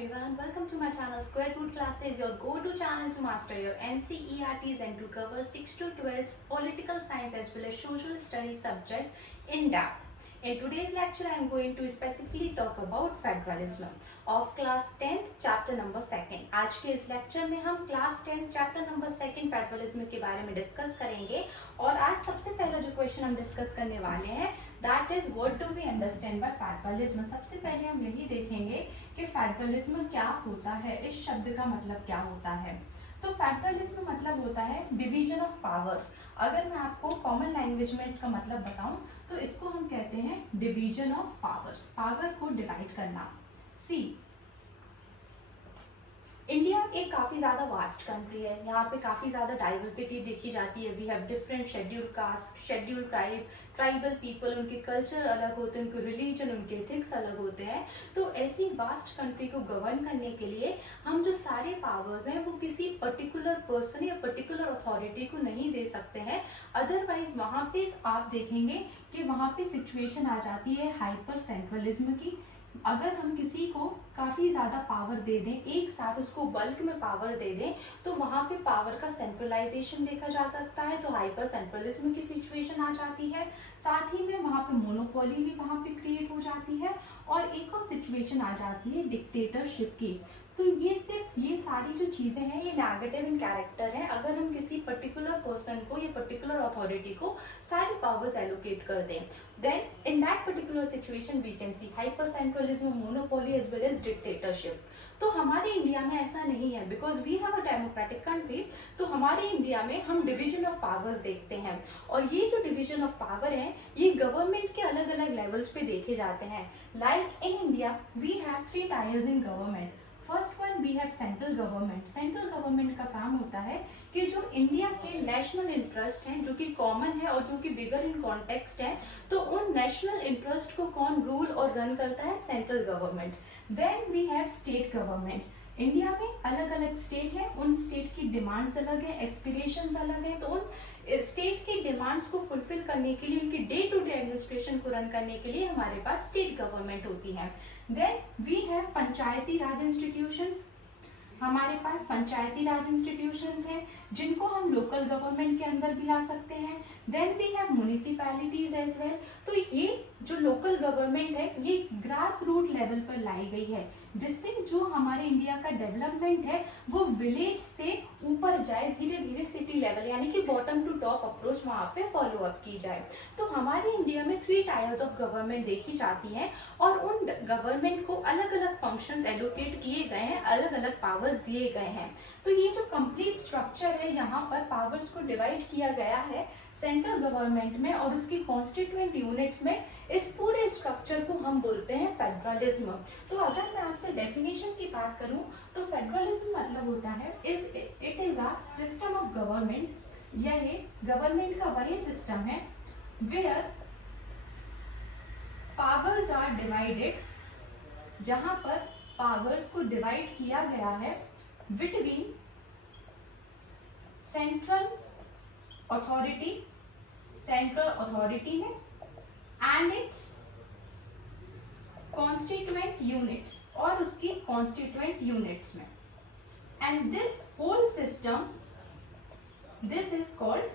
everyone, welcome to my channel Square Root Classes, your go-to channel to master your NCERTs and to cover 6 to 12th political science as well as social studies subject in depth. In today's lecture, I am going to specifically talk about federalism of class 10th chapter number 2. आज के इस lecture में हम class 10th chapter number 2 federalism के बारे में discuss करेंगे और आज सबसे पहला जो क्वेश्चन हम डिस्कस करने वाले हैं that is what do we understand by federalism. सबसे पहले हम यही देखेंगे कि फेडरलिज्म क्या होता है, इस शब्द का मतलब क्या होता है। तो फेडरलिज्म मतलब होता है डिवीजन ऑफ पावर्स। अगर मैं आपको कॉमन लैंग्वेज में इसका मतलब बताऊं तो इसको हम कहते हैं डिवीजन ऑफ पावर्स, पावर को डिवाइड करना। सी इंडिया एक काफ़ी ज़्यादा वास्ट कंट्री है, यहाँ पे काफ़ी ज़्यादा डाइवर्सिटी देखी जाती है। We have different schedule caste, schedule tribe, tribal people, उनके कल्चर अलग होते हैं, उनके रिलीजन, उनके एथिक्स अलग होते हैं। तो ऐसी वास्ट कंट्री को गवर्न करने के लिए हम जो सारे पावर्स हैं वो किसी पर्टिकुलर पर्सन या पर्टिकुलर अथॉरिटी को नहीं दे सकते हैं। अदरवाइज वहाँ पे आप देखेंगे कि वहाँ पे सिचुएशन आ जाती है हाइपर सेंट्रलिज्म की। अगर हम किसी को काफ़ी ज़्यादा पावर दे दें, एक साथ उसको बल्क में पावर दे दें, तो वहाँ पे पावर का सेंट्रलाइजेशन देखा जा सकता है, तो हाइपर सेंट्रलिज्म की सिचुएशन आ जाती है। साथ ही में वहाँ पे मोनोपोली भी वहाँ पे क्रिएट हो जाती है और एक और सिचुएशन आ जाती है डिक्टेटरशिप की। तो ये सारी जो चीज़ें हैं ये नेगेटिव इन कैरेक्टर है। अगर हम किसी पर्टिकुलर पर्सन को या पर्टिकुलर अथॉरिटी को सारे पावर्स एलोकेट कर दें, then in that particular situation we can see hypercentralism, monopoly as well as dictatorship. तो हमारे इंडिया में ऐसा नहीं है, because we have a democratic country. तो हमारे इंडिया में हम डिवीजन ऑफ पावर्स देखते हैं और ये जो डिवीजन ऑफ पावर है ये गवर्नमेंट के अलग अलग लेवल्स पे देखे जाते हैं। Like in India we have 3 tiers in government. First one we have central government. Central government का काम होता है कि जो इंडिया के नेशनल इंटरेस्ट हैं जो कि कॉमन है और जो कि बिगर इन कॉन्टेक्स्ट है, तो उन नेशनल इंटरेस्ट को कौन रूल और रन करता है? Central government. Then we have state government. India में अलग अलग स्टेट है, उन स्टेट की डिमांड्स अलग है, एस्पिरेशंस अलग है, तो उन स्टेट की डिमांड्स को फुलफिल करने के लिए, उनकी डे टू डे एडमिनिस्ट्रेशन को रन करने के लिए हमारे पास स्टेट गवर्नमेंट होती है। Then we have panchayati raj institutions. हमारे पास पंचायती राज इंस्टीट्यूशंस हैं जिनको हम लोकल गवर्नमेंट के अंदर भी ला सकते हैं। Then we have municipalities as well. तो ये जो लोकल गवर्नमेंट है ये ग्रास रूट लेवल पर लाई गई है, जिससे जो हमारे इंडिया का डेवलपमेंट है वो विलेज से ऊपर जाए, धीरे धीरे सिटी लेवल, यानी कि बॉटम टू टॉप अप्रोच वहाँ पे फॉलो अप की जाए। तो हमारे इंडिया में 3 टायर्स ऑफ गवर्नमेंट देखी जाती हैं और उन गवर्नमेंट को अलग अलग फंक्शंस एलोकेट किए गए हैं, अलग अलग पावर्स दिए गए हैं। तो ये जो कंप्लीट स्ट्रक्चर है यहाँ पर पावर्स को डिवाइड किया गया है सेंट्रल गवर्नमेंट में और उसकी कॉन्स्टिट्यूएंट यूनिट्स में। इस पूरे स्ट्रक्चर को हम बोलते हैं फेडरलिज्म। तो अगर मैं आपसे डेफिनेशन की बात करूं तो फेडरलिज्म मतलब होता है it is a system of government. यह गवर्नमेंट का वही सिस्टम है वेयर पावर्स आर डिवाइडेड, जहां पर पावर्स को डिवाइड किया गया है बिटवीन सेंट्रल अथॉरिटी में एंड इट्स कॉन्स्टिट्यूएंट यूनिट्स और उसकी कॉन्स्टिट्यूएंट यूनिट्स में। And this whole system, this is called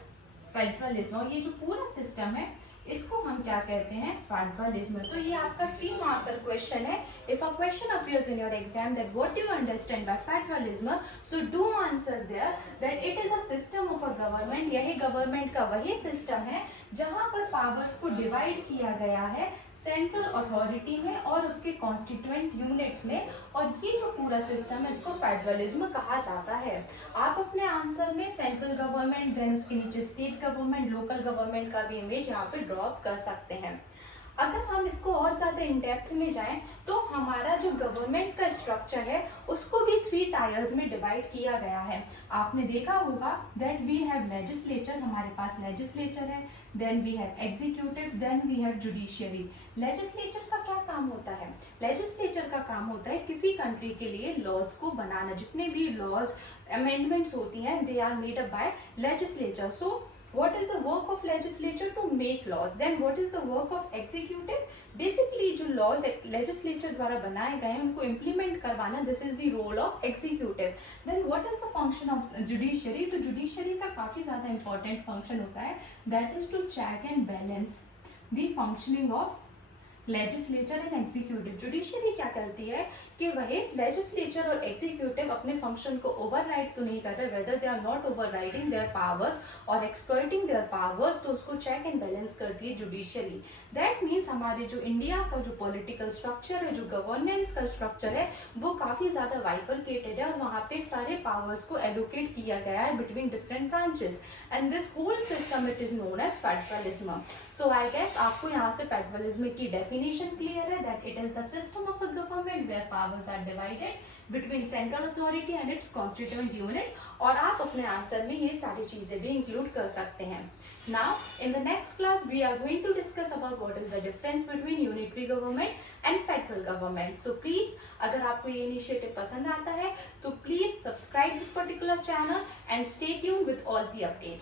federalism. और ये जो पूरा सिस्टम है इसको हम क्या कहते हैं? फेडरलिज्म। तो ये आपका 3 मार्कर क्वेश्चन है। If a question appears in your exam that what do you understand by federalism, so do answer there that it is a system of a government. यही गवर्नमेंट का वही सिस्टम है जहां पर पावर्स को divide किया गया है सेंट्रल अथॉरिटी में और उसके कॉन्स्टिट्यूएंट यूनिट्स में। और ये जो पूरा सिस्टम है इसको फेडरलिज्म कहा जाता है। आप अपने आंसर में सेंट्रल गवर्नमेंट, देन उसके नीचे स्टेट गवर्नमेंट, लोकल गवर्नमेंट का भी इमेज यहाँ पे ड्रॉप कर सकते हैं। अगर हम इसको और ज़्यादा इन डेप्थ में जाएं तो हमारा जो गवर्नमेंट का स्ट्रक्चर है उसको भी 3 टायर्स में डिवाइड किया गया है। आपने देखा होगा दैट वी हैव लेजिस्लेचर, हमारे पास लेजिस्लेचर है, then we have executive, then we have judiciary. Legislature का क्या काम होता है? लेजिस्लेचर का काम होता है किसी कंट्री के लिए लॉज को बनाना। जितने भी लॉज अमेंडमेंट्स होती हैं they are made up by legislature. So What is the work of legislature? To make laws. Then what is the work of executive? Basically जो laws legislature द्वारा बनाए गए हैं उनको implement करवाना, this is the role of executive. Then what is the function of judiciary? तो judiciary का काफी ज्यादा important function होता है, that is to check and balance the functioning of legislature and executive. Judiciary क्या करती है कि वही लेजिस्लेचर और एग्जीक्यूटिव अपने फंक्शन को ओवरराइड तो नहीं कर रहे, whether they are not overriding their powers और एक्सप्लॉइटिंग देयर पावर्स, तो उसको चेक एंड बैलेंस करती है जुडिशरी. दैट मीन्स हमारे जो इंडिया का जो पॉलिटिकल स्ट्रक्चर है, जो गवर्नेंस का स्ट्रक्चर है, वो काफी ज्यादा वाइफरकेटेड है और वहाँ पे सारे पावर्स को एलोकेट किया गया है between different branches, and this whole system it is known as federalism. So I guess आपको यहाँ से फेडरलिज्म की डेफिनेशन क्लियर है, that it is the system of a government where powers are divided between central authority and its constituent unit. और आप अपने answer में ये सारी चीजें भी इंक्लूड कर सकते हैं. Now in the next class we are going to discuss about what is the difference between unitary government and federal government. So please अगर आपको ये इनिशिएटिव पसंद आता है तो please subscribe this particular channel and stay tuned with all the updates.